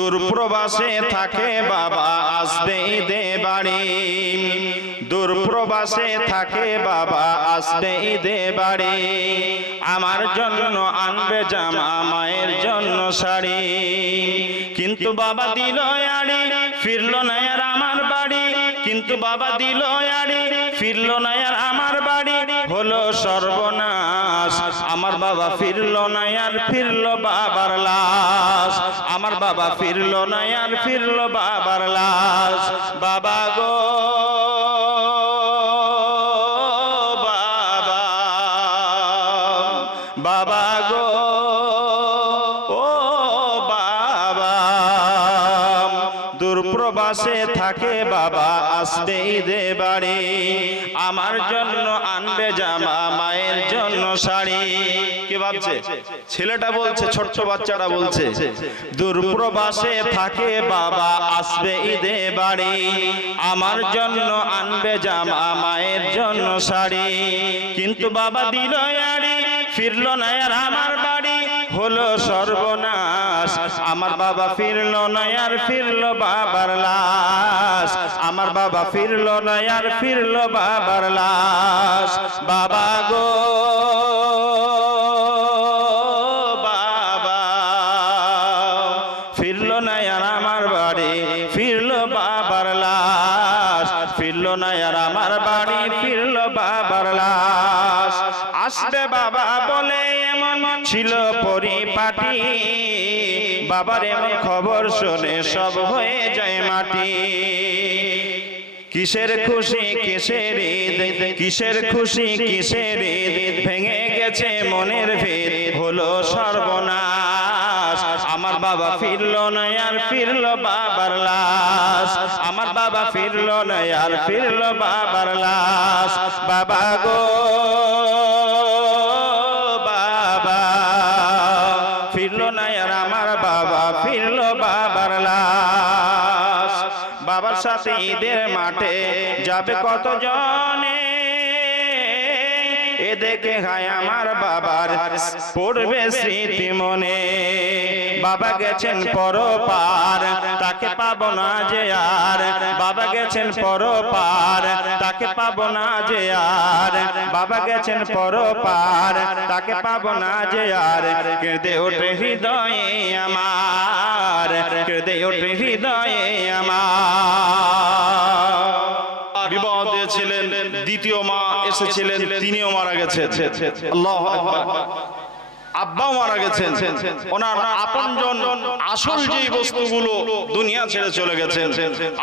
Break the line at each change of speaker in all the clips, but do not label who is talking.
দূরপ্রবাসে থাকে বাবা আসবে ঈদে বাড়ি। দূরপ্রবাসে থাকে বাবা আসবে ঈদে বাড়ি। আমার জন্য আনবে জামা, মায়ের জন্য শাড়ি। কিন্তু বাবা দিল আড়ি, ফিরলো না আর আমার বাড়ি। কিন্তু বাবা দিল আড়ি, ফিরলো না আর আমার বাড়ি। হলো সর্বনাশ। আমার বাবা ফিরলো না আর ফিরলো বাবার লাশ। আমার বাবা ফিরলো না আর ফিরলো বাবার লাশ। বাবা গো বাবা গো বাবা থাকে বাবা আসবে ঈদে বাড়ি। আমার জন্য আনবে জামা শাড়ি ছেলেটা বলছে, ছোট্ট বাচ্চাটা বলছে, দূরপ্রবাসে থাকে বাবা, আসবে ঈদে বাড়ি, আমার জন্য আনবে জামা, মায়ের জন্য শাড়ি। কিন্তু বাবা দিল ফিরলো না আর আমার বাড়ি, হলো সর্বনাশ। আমার বাবা ফিরলো না আর ফিরলো বাবার লাশ। আমার বাবা ফিরলো না আর ফিরলো বাবার লাশ। বাবা গো। বাবার এমন খবর শুনে সব হয়ে যায় মাটি। কিসের খুশি, কিসের ঈদ? কিসের খুশি, কিসের ঈদ? ভেঙে গেছে মনের ভিত। হলো সর্বনাশ। আমার বাবা ফিরলো না, আর ফিরলো বাবার লাশ। আমার বাবা ফিরলো না, আর ফিরলো বাবার লাশ। বাবা গো বাবা ফিরলো বাবার লাশ। বাবার সাথে ঈদের মাঠে যাবে কত জনে এ দেখে হায় আমার বাবার পড়বে স্মৃতি মনে। বাবা গেছেন পর পার তাকে পাবো না যে আর। বাবা গেছেন পর পার তাকে পাবো না যে আর। বাবা গেছেন পর পার তাকে পাবো না যে আর। কেঁদে ওঠে হৃদয়ে আমার। কেঁদে ওঠে হৃদয়ে আমার। বিবাহ দিয়েছিলেন দ্বিতীয় মা এসেছিলেন তিনিও মারা গেছেন। আল্লাহ আব্বাও মারা গেছেন। ওনার আপনজন আসল যেই বস্তুগুলো দুনিয়া ছেড়ে চলে গেছেন,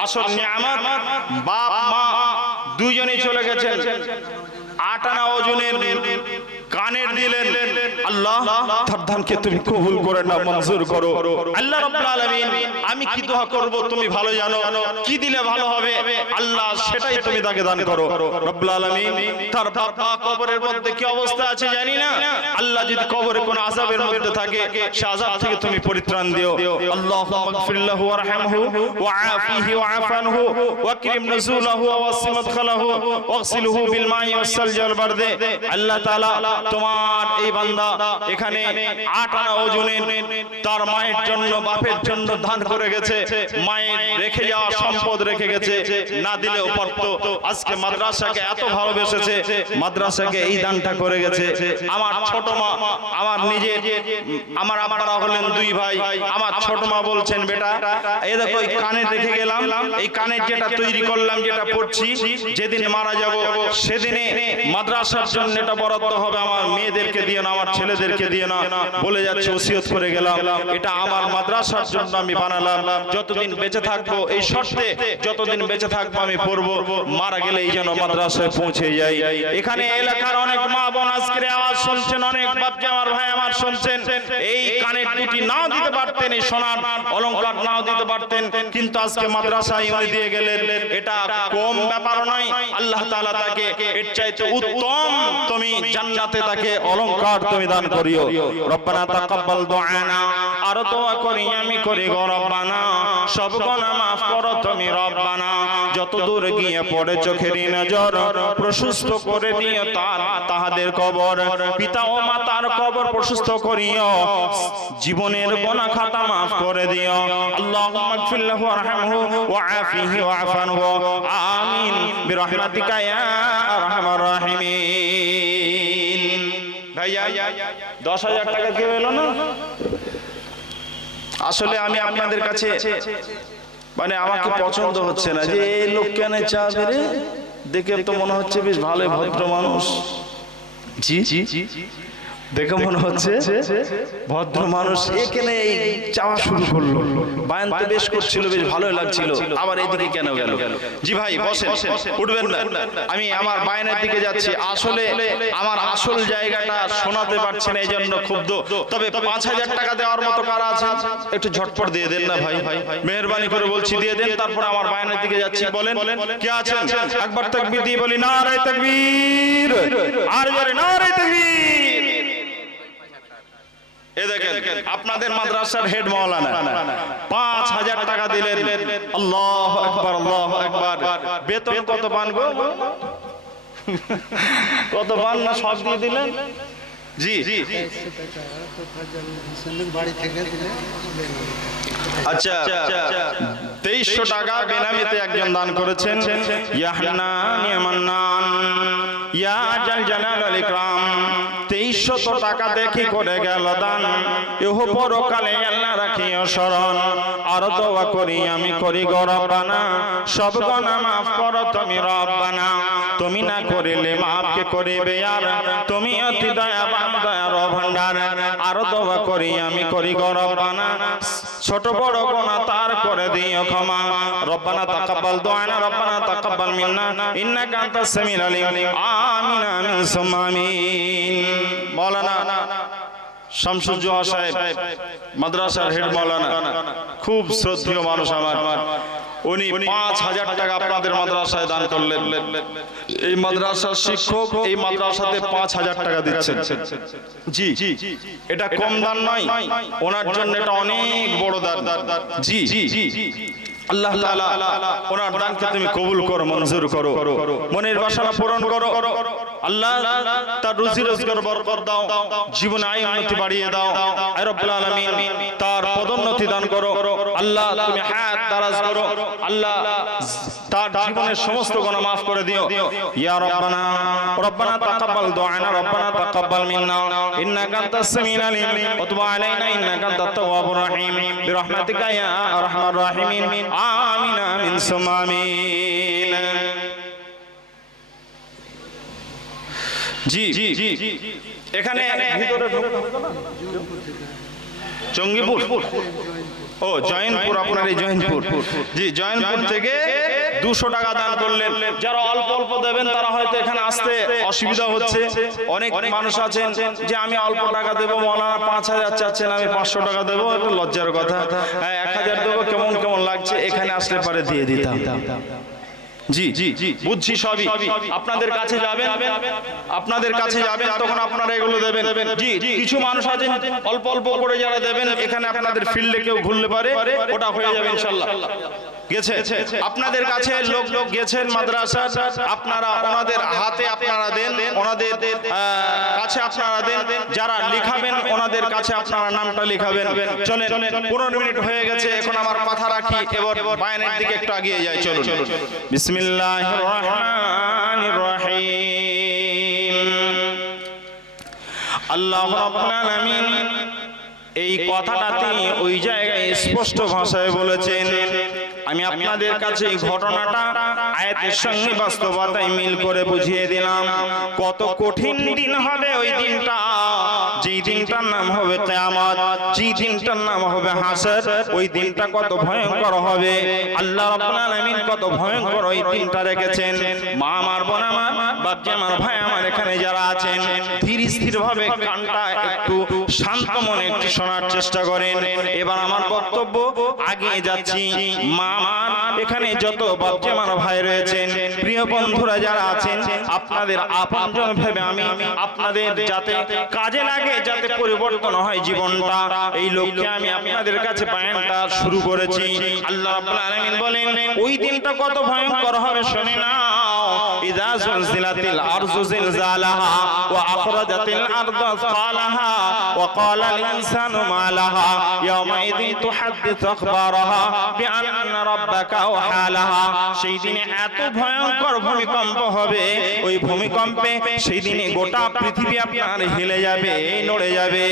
আসল নিয়ামত, বাপ, মা, দুইজনেই চলে গেছেন। আটানা ওজনের কানের দিলেন। আল্লাহ তার দানকে তুমি কবুল করে না মঞ্জুর করো। আল্লাহ রাব্বুল আলামিন আমি কি দোয়া করব তুমি ভালো জানো? কি দিলে ভালো হবে? আল্লাহ সেটাই তুমি তাকে দান করো। রব্বুল আলামিন তার বাবা কবরের মধ্যে কি অবস্থা আছে জানি না। আল্লাহ যদি কবরে কোন আযাবের মধ্যে থাকে সে আযাব থেকে তুমি পরিত্রাণ দিও। আল্লাহুম্মা গফির লাহু ওয়ারহামহু ওয়াআফিহি ওয়াআফানহু ওয়াকরিম নুজুলাহু ওয়াসি মাদখালাহু ওয়াগসিলহু বিল মাই ওয়াস সালজি ওয়াল বারদে। আল্লাহ তাআলা তোমার এই বান্দা এখানে আট আনা ওজনের তার মায়ের জন্য, বাপের জন্য দান করে গেছে। মায়ের রেখে যাওয়া সম্পদ রেখে গেছে। না দিলেও পারত আজকে মাদ্রাসাকে এত ভালোবেসেছে, মাদ্রাসাকে এই দানটা করে গেছে। আমার ছোট মা, আমার নিজের, আমার আব্বারা হলেন দুই ভাই। আমার ছোট মা বলছেন, বেটা, এই দেখো, এই কানে রেখে গেলাম। এই কানের যেটা তৈরি করলাম, যেটা পড়ছি, যেদিন মারা যাব, সেদিনে মাদ্রাসার জন্য এটা বরাদ্দ হবে আমার মেয়েদেরকে দিয়ে না, আমার ছেলেদেরকে দিয়ে না, বলে যাচ্ছে, ওসিয়ত করে গেলাম। এটা আমার মাদ্রাসার জন্য আমি বানালাম। যতদিন বেঁচে থাকব, এই শর্তে যতদিন বেঁচে থাকব আমি পড়ব। মারা গেলে এই যেন মাদ্রাসায় পৌঁছে যাই। এখানে এলাকার অনেক মা বোন আজকের শুনছেন অনেক বাপজি আমার ভাই আমার শুনছেন। এই কানের দুটি নাও দিতে পারতেন, এই সোনার অলংকার নাও দিতে পারতেন। কিন্তু আজকে মাদ্রাসায় উনি দিয়ে গেলেন, এটা কম ব্যাপার নয়। আল্লাহ তাআলা তাকে এর চাইতে উত্তম তুমি জান্নাতে তাকে অলংকার তুমি দান করিও। রব্বানা তাকাব্বাল দুআনা, আর দোয়া করি আমি করি গো রব্বানা। সব গোনা মাফ করো তুমি রব্বানা। যত দূর গিয়ে পড়ে চোখের নজর প্রশস্ত করে দিও তার তাহাদের কবর পিতা ও মাতার কবর প্রশস্ত করিও জীবনের গোনা খাতা মাফ করে দিও আল্লাহুম্মা اغفر له وارحمه وعافه واعف عنه آمين برحمتك يا أرحم الراحمين ভাইয়া দশ হাজার টাকা কেউ এলো না আসলে আমি আপনাদের কাছে মানে আমাকে পছন্দ হচ্ছে না যে এই লোক কেন চা বেড়ে দেখে তো মনে হচ্ছে বেশ ভালো ভদ্র মানুষ। জি জি। দেখে মনে হচ্ছে ভদ্র মানুষ এখানে এই চাওয়া শুরু করল। বায়ান তো বেশ করছিল বেশ ভালোই লাগছিল। আবার এইদিকে কেন গেল? জি ভাই বসেন। উঠবেন না। আমি আমার বায়ানের দিকে যাচ্ছি। আসলে আমার আসল জায়গাটা শোনাতে পারছি না এই জন্য ক্ষুব্ধ। তবে পাঁচ হাজার টাকা দেওয়ার মতো কারা আছে একটু ঝটপট দিয়ে দেন না ভাই। মেহরবানি করে বলছি দিয়ে দেন তারপর আমার বায়ানের দিকে যাচ্ছি। বলেন কে আছেন? একবার তাকবীর দিয়ে বলি না রে তাকবীর আর জোরে না রে তাকবীর। এ দেখেন আপনাদের মাদ্রাসার হেড মাওলানা পাঁচ হাজার টাকা দিলেন। আল্লাহ আকবার আল্লাহ আকবার। বেতন কত পান গো? কত পান না সব দিয়ে দিলেন? জি।
বাড়ি
আচ্ছা তেইশশো টাকা বেনামিতে একজন দান করেছেন। ইয়াহনান ইয়ামান্নান ইয়া জাল জালাল আল ইকরাম। তেইশশত টাকা দেখি করে গেল দান। এহ পরকালে আল্লাহ রাখিও শরণ আর দোয়া করি আমি করি গরবানা সব গনা মাফ করো তুমি রব্বানা তুমি না করিলে মাফকে করিবে আর? তুমি অতি দয়াবান দয়ার ভান্ডার আর দোয়া করি আমি করি গরবানা ছোট বড় গোনা তার করে দিও ক্ষমা। রব্বানা তাকাব্বাল দুআনা রব্বানা তাকাব্বাল মিন্না। ইন্নাকা আনতাস সামিউল আলিম। আমিন আমিন, সুম্মা আমিন। মাওলানা শামসুজ্জোহা সাহেব, মাদ্রাসার হেড মাওলানা খুব শ্রদ্ধেয় মানুষ আমার। উনি পাঁচ হাজার টাকা আপনাদের মাদ্রাসায় দান করলেন। এই মাদ্রাসার শিক্ষক এই মাদ্রাসাতে পাঁচ হাজার টাকা দিচ্ছেন। জি এটা কম দান নয়, ওনার জন্য এটা অনেক বড় দান। জি। আল্লাহ তাআলা ওনার দানকে তুমি কবুল করো, মঞ্জুর করো। মনের বাসনা পূরণ করো। আল্লাহ তার রুজি রোজগার বরকত দাও। জীবনে আয় উন্নতি বাড়িয়ে দাও। রব্বুল আলামিন তার পদোন্নতি দান করো। আল্লাহ তুমি হায়াত দারাজ করো। আল্লাহ তার জীবনের সমস্ত গুনাহ মাফ করে দিও। ইয়া রব্বানা রব্বানা তাকাব্বাল দুআনা রব্বানা তাকাব্বাল মিন্না। ইন্নাকা আনতাস সামিউল আলিম। ওয়া তুব আলাইনা, ইন্নাকা আনতাত তাওয়াবুর রহিম। বিরহমাতিকা ইয়া আরহামার রাহিমিন। আমিন আমিন সুম্মা আমিন জি এখানে ভিতরে জঙ্গিপুর? ও, জয়নপুর, আপনার এই জয়নপুর। জি, জয়নপুর থেকে দুশো টাকা দান করলেন। যারা অল্প অল্প দেবেন, তারা হয়তো এখানে আসতে অসুবিধা হচ্ছে। অনেক মানুষ আছেন যে, আমি অল্প টাকা দেবো, মৌলানা পাঁচ হাজার চাচ্ছেন, আমি পাঁচশো টাকা দেবো। একটু লজ্জার কথা। হ্যাঁ এক হাজার দেবো, কেমন কেমন লাগছে, এখানে আসলে পারে দিয়ে দিতাম। জি জি জি বুঝছি সবই। আপনাদের কাছে যাবেন আপনাদের কাছে যাবেন তখন আপনারা এগুলো দেবেন। জি কিছু মানুষ আছেন অল্প অল্প করে যারা দেবেন এখানে আপনাদের ফিল্ডে কেউ ঘুরলে পারে ওটা হয়ে যাবে ইনশাল্লাহ। গেছে। আপনাদের কাছে লোক লোক গেছেন মাদ্রাসা আপনারা ওনাদের হাতে আপনারা দেন, ওনাদের কাছে আপনারা দেন। যারা লিখাবেন, ওনাদের কাছে আপনারা নামটা লিখাবেন। চলেন, পনেরো মিনিট হয়ে গেছে, এখন আমার কথা রাখি, এবার বায়ানের দিকে একটু আগিয়ে যাই, চলুন। বিসমিল্লাহির রহমানির রহিম। আল্লাহ রাব্বুল আলামিন এই কথাটা তিনি ওই জায়গায় স্পষ্ট ভাষায় বলেছেন আমি আপনাদের কাছে এই ঘটনাটা আয়াতের সঙ্গে বাস্তবতায় মিল করে বুঝিয়ে দিলাম। কত কঠিন দিন হবে ওই দিনটা। যেই দিনটার নাম হবে কিয়ামত যেই দিনটার নাম হবে হাসর ওই দিনটা কত ভয়ঙ্কর হবে। আল্লাহ রাব্বুল আলামিন কত ভয়ঙ্কর ওই দিনটা রেখেছেন। মা আমার বোন আমার বাপ আমার ভাই আমার এখানে যারা আছেন ধীর স্থির ভাবে কানটা একটু শান্ত মনে একটু শোনার চেষ্টা করেন। এবার আমার বক্তব্য আগিয়ে যাচ্ছি। মা আমার এখানে যত আমার ভাই রয়েছেন প্রিয় বন্ধুরা যারা আছেন আপনাদের আপনজন ভেবে আমি আপনাদের যাতে কাজে লাগে যাতে পরিবর্তন হয় জীবনটা। এই লক্ষ্যে আমি আপনাদের কাছে বায়ানটা শুরু করেছি। আল্লাহ রাব্বুল আলামিন বলেন ওই দিনটা কত ভয়ঙ্কর হবে শুনে নাও। জিলজালাহা ওয়া আখরাজাতিল আরদু আসকালাহা ওয়া ক্বালাল ইনসানু মা লাহা ইয়াওমাইযিন তুহাদ্দিসু আখবারাহা বিআন্না রাব্বাকা ওয়াহালাহা সেই দিনে এত ভয়ঙ্কর ভূমিকম্প হবে ওই ভূমিকম্পে সেই দিনে গোটা পৃথিবী আপনার হেলে যাবে নড়ে যাবে।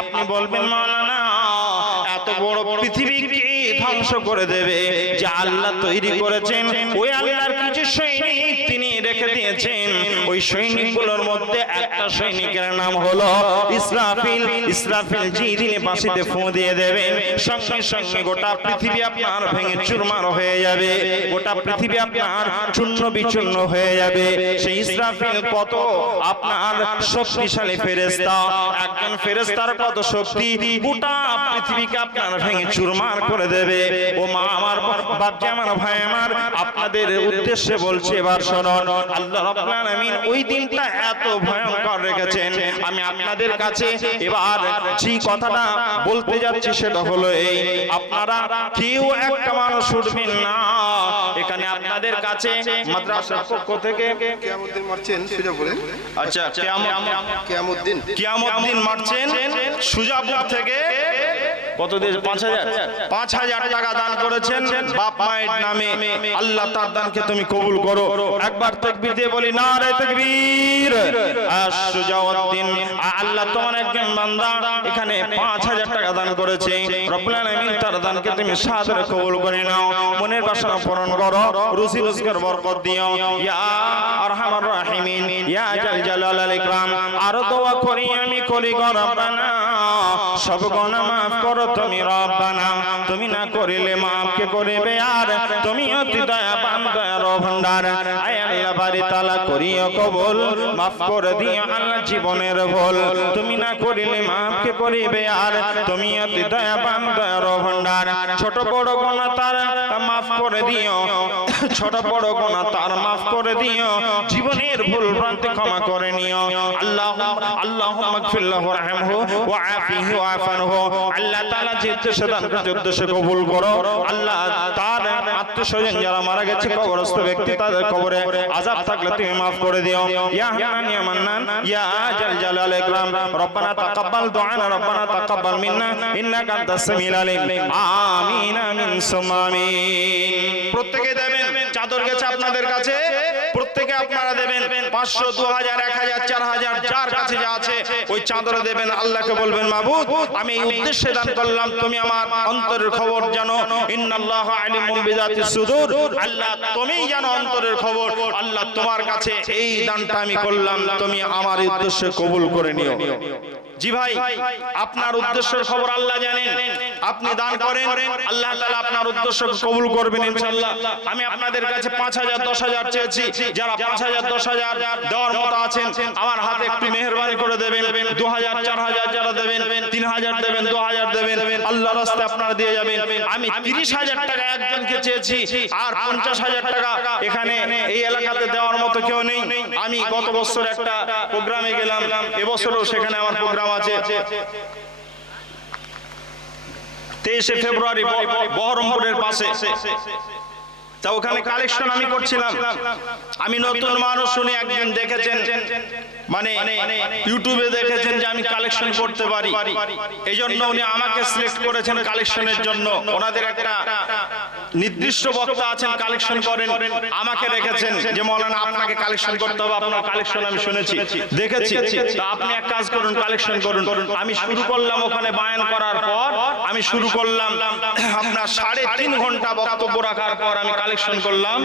আপনি বলবেন মাওলানা এত বড় পৃথিবীকে ধ্বংস করে দেবে? যে আল্লাহ তৈরি করেছেন ওই আল্লাহর কিছু সৈনিক দিয়েছেন ওই সৈনিকগুলোর মধ্যে একটা সৈনিকের নাম হলো ইসরাফিল। ইসরাফিল যে দিনে বাঁশিতে ফু দিয়ে দেবেন সঙ্গে সঙ্গে গোটা পৃথিবী আপনার ভেঙে চুরমার হয়ে যাবে। গোটা পৃথিবী আপনার চূর্ণ বিচূর্ণ হয়ে যাবে। সেই ইসরাফিল কত আপনার শক্তিশালী ফেরেস্তা একজন ফেরেস্তার কত শক্তি, গোটা পৃথিবীকে আপনার ভেঙে চুরমার করে দেবে। ও মা, আমার বাচ্চা আমার ভাই, আমার আপনাদের উদ্দেশ্যে বলছে এবার শুনুন, আল্লাহ রাব্বুল আলামিন ওই দিনটা এত ভয়ঙ্কর রেখেছেন। আমি আপনাদের কাছে এবার যে কথাটা বলতে যাচ্ছি সেটা হলো এই আপনারা কেউ একটা মানুষ উঠবেন না। এখানে আপনাদের কাছে মাদ্রাসার পক্ষ থেকে
কেয়ামুদ্দিন মারছেন সুজাপুরে
আচ্ছা কিয়ামত মারছেন সুজাপুর থেকে কত দিয়েছে পাঁচ হাজার? পাঁচ হাজার। টাকা দান করেছেন। বাপ মায়ের নামে আল্লাহ তার দানকে তুমি কবুল করো। একবার তকবীর দিয়ে বলি না রে তকবীর। সুজাউদ্দিন আল্লাহ তোমার একজন বান্দা এখানে পাঁচ হাজার টাকা দান করেছে। রব্বুল আলামিন তার দানকে তুমি সাদরে কবুল করে নাও। মনের বাসনা পূরণ করো। রুজি রোজগার বরকত দিও। ইয়া আরহামার রাহিমিন। ইয়া জাল জালাল আল ইকরাম। আর দোয়া করি আমি করি গো রব্বানা সব গুনাহ মাফ করো তুমি রব্বানা। তুমি না করিলে মাফ কে করিবে? আর তুমি অতি দয়াবান দয়ার ভান্ডার আল্লাহ বাড়ি তালা করিও কবুল, মাফ করে দিও আল্লাহ জীবনের ভুল। তুমি না করিলে মাফ কে করিবে আর, তুমি অতি দয়াবান, দয়ার ভান্ডার ছোট বড় গুনাহ তার মাফ করে দিও। ছোট বড় গুনাহ তার, মাফ করে দিও। জীবনের ভুল ভ্রান্তি ক্ষমা করে নিও। আল্লাহ আল্লাহুম্মা মাগফিরলাহু ওয়ারহামহু ওয়া আফিহি ওয়া আফানহু। আল্লাহ তাআলা যে উদ্দেশ্যে দান কবুল করো। আল্লাহ আত্মীয়স্বজন যারা মারা গেছে কবরস্থ ব্যক্তি তাদের কবরে আজাব থাকলে তুমি মাফ করে দিও। ইয়া হান্নান ইয়া মান্নান ইয়া আজাল জালাল ইকরাম। রব্বানা তাকাব্বাল দুআনা রব্বানা তাকাব্বাল মিন্না। ইন্নাকা আনতাস সামিউল আলিম। আমিন আমিন সুম্মা আমিন। প্রত্যেকে দেবেন। চাদর গেছে আপনাদের কাছে। প্রত্যেকে আপনারা দেবেন পাঁচশো দু হাজার এক হাজার চার হাজার যার কাছে যা আছে, ওই চাদর দেবেন, আল্লাহকে বলবেন, মাবুদ, আমি এই উদ্দেশ্যে দান করলাম, তুমি আমার অন্তরের খবর জানো। ইন্নাল্লাহ আলিমুম বিজাতি সুদূর। আল্লাহ তুমিই জানো অন্তরের খবর। আল্লাহ তোমার কাছে এই দানটা আমি করলাম, তুমি আমার উদ্দেশ্যে কবুল করে নিও। জি ভাই, আপনার উদ্দেশ্যের খবর আল্লাহ জানেন। আপনি দান করেন, আল্লাহ তাআলা আপনার উদ্দেশ্য কবুল করবেন ইনশাআল্লাহ। আমি আপনাদের কাছে পাঁচ হাজার, দশ হাজার চেয়েছি। যারা পাঁচ হাজার, দশ হাজার দেওয়ার মতো আছেন, আমার হাতে একটু মেহরবানি করে দেবেন। দু হাজার, চার হাজার যারা দেবেন, তিন হাজার দেবেন দু হাজার দেবেন আল্লাহ রাস্তায় আপনারা দিয়ে যাবেন। আমি তিরিশ হাজার টাকা একজনকে চেয়েছি, আর পঞ্চাশ হাজার টাকা এখানে এই এলাকাতে দেওয়ার মতো কেউ নেই। আমি গত বছর একটা প্রোগ্রামে গেলাম, এবছরও সেখানে আমার প্রোগ্রাম আছে। তেইশে ফেব্রুয়ারি বহরমপুরের পাশে। তা ওখানে কালেকশন আমি করছিলাম। আমি নতুন মানুষ শুনে একজন দেখেছেন। মানে ইউটিউবে দেখেছেন যে আমি কালেকশন করতে পারি। এই জন্য উনি আমাকে সিলেক্ট করেছেন কালেকশনের জন্য। ওনাদের একটা নির্দিষ্ট বক্তা আছেন কালেকশন করেন। আমাকে রেখেছেন যে, মৌলানা, আপনাকে কালেকশন করতে হবে, আপনার কালেকশন আমি শুনেছি। দেখেছি। তা আপনি এক কাজ করুন কালেকশন করুন। আমি শুরু করলাম ওখানে বায়ান করার পর, আমি শুরু করলাম আপনার সাড়ে তিন ঘণ্টা বক্তব্য রাখার পর আমি কালেকশন করলাম।